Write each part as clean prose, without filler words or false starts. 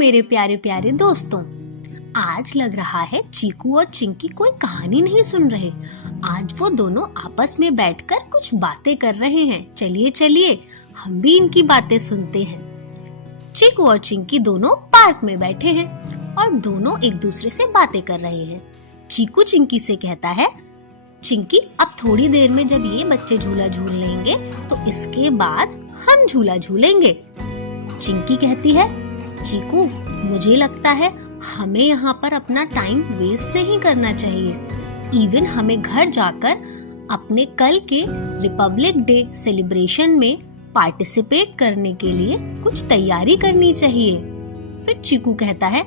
मेरे प्यारे प्यारे दोस्तों, आज लग रहा है चीकू और चिंकी कोई कहानी नहीं सुन रहे। आज वो दोनों आपस में बैठकर कुछ बातें कर रहे हैं। चलिए चलिए हम भी इनकी बातें सुनते हैं। चीकू और चिंकी दोनों पार्क में बैठे हैं और दोनों एक दूसरे से बातें कर रहे हैं। चीकू चिंकी से कहता है, चिंकी अब थोड़ी देर में जब ये बच्चे झूला झूल लेंगे तो इसके बाद हम झूला झूलेंगे। चिंकी कहती है, चीकू मुझे लगता है हमें यहाँ पर अपना टाइम वेस्ट नहीं करना चाहिए। इवन हमें घर जाकर अपने कल के रिपब्लिक डे सेलिब्रेशन में पार्टिसिपेट करने के लिए कुछ तैयारी करनी चाहिए। फिर चीकू कहता है,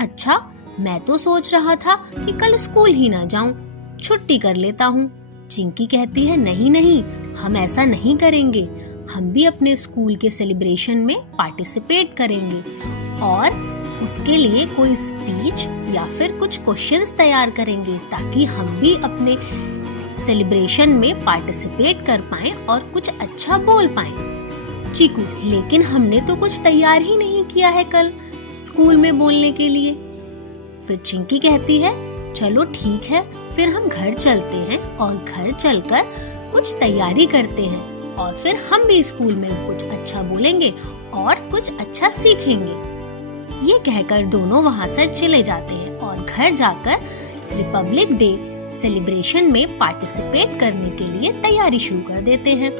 अच्छा मैं तो सोच रहा था कि कल स्कूल ही ना जाऊं, छुट्टी कर लेता हूँ। चिंकी कहती है, नहीं नहीं, हम ऐसा नहीं करेंगे। हम भी अपने स्कूल के सेलिब्रेशन में पार्टिसिपेट करेंगे और उसके लिए कोई स्पीच या फिर कुछ क्वेश्चंस तैयार करेंगे ताकि हम भी अपने सेलिब्रेशन में पार्टिसिपेट कर पाएं और कुछ अच्छा बोल पाएं। चीकू, लेकिन हमने तो कुछ तैयार ही नहीं किया है कल स्कूल में बोलने के लिए। फिर चिंकी कहती है, चलो ठीक है, फिर हम घर चलते हैं और घर चलकर कुछ तैयारी करते हैं और फिर हम भी स्कूल में कुछ अच्छा बोलेंगे और कुछ अच्छा सीखेंगे। ये कहकर दोनों वहाँ से चले जाते हैं और घर जाकर रिपब्लिक डे सेलिब्रेशन में पार्टिसिपेट करने के लिए तैयारी शुरू कर देते हैं।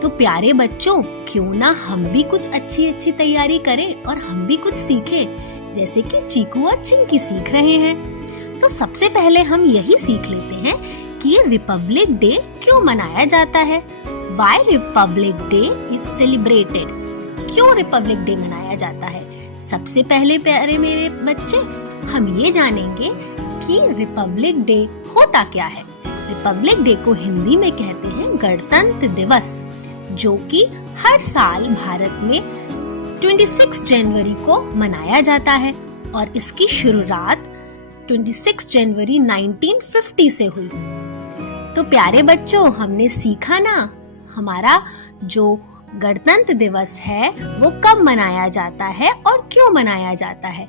तो प्यारे बच्चों, क्यों ना हम भी कुछ अच्छी अच्छी तैयारी करें और हम भी कुछ सीखें, जैसे कि चीकू और चिंकी सीख रहे हैं। तो सबसे पहले हम यही सीख लेते हैं कि ये रिपब्लिक डे क्यों मनाया जाता है। Why Republic Day is celebrated? क्यों रिपब्लिक डे मनाया जाता है? सबसे पहले प्यारे मेरे बच्चे, हम ये जानेंगे कि रिपब्लिक डे होता क्या है। रिपब्लिक डे को हिंदी में कहते हैं गणतंत्र दिवस, जो कि हर साल भारत में 26 जनवरी को मनाया जाता है और इसकी शुरुआत 26 जनवरी 1950 से हुई। तो प्यारे बच्चों, हमने सीखा ना, हमारा जो गणतंत्र दिवस है वो कब मनाया जाता है और क्यों मनाया जाता है।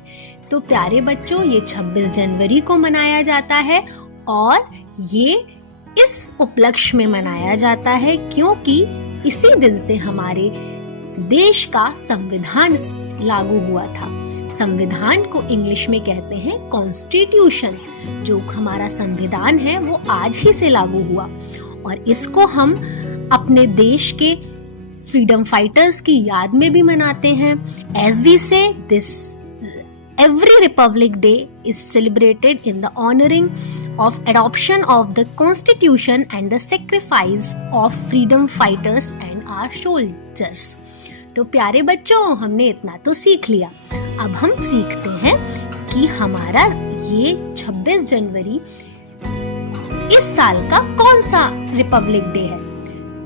तो प्यारे बच्चों, ये 26 जनवरी को मनाया जाता है और ये इस उपलक्ष्य में मनाया जाता है क्योंकि इसी दिन से हमारे देश का संविधान लागू हुआ था। संविधान को इंग्लिश में कहते हैं कॉन्स्टिट्यूशन। जो हमारा संविधान है वो आज ही से लागू हुआ और इसको हम अपने देश के फ्रीडम फाइटर्स की याद में भी मनाते हैं। As we say this, every Republic Day is celebrated in the honoring of adoption of the Constitution and the sacrifice of freedom fighters and our soldiers. तो प्यारे बच्चों, हमने इतना तो सीख लिया। अब हम सीखते हैं कि हमारा ये 26 जनवरी इस साल का कौन सा रिपब्लिक डे है।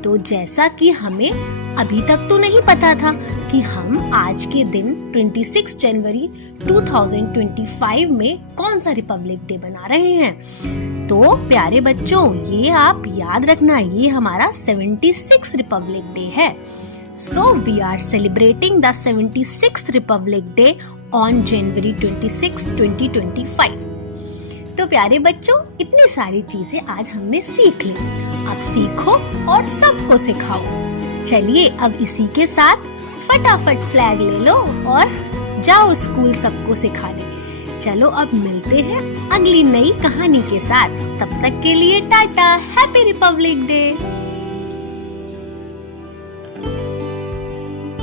तो जैसा कि हमें अभी तक तो नहीं पता था कि हम आज के दिन 26 जनवरी 2025 में कौन सा रिपब्लिक डे बना रहे हैं। तो प्यारे बच्चों, ये आप याद रखना, ये हमारा 76 रिपब्लिक डे है। So we are celebrating the 76th Republic Day on January 26, 2025. तो प्यारे बच्चों, इतनी सारी चीजें आज हमने सीख ली। अब सीखो और सबको सिखाओ। चलिए अब इसी के साथ फटाफट फ्लैग ले लो और जाओ स्कूल सबको सिखाने। चलो अब मिलते हैं अगली नई कहानी के साथ। तब तक के लिए टाटा, हैप्पी रिपब्लिक डे।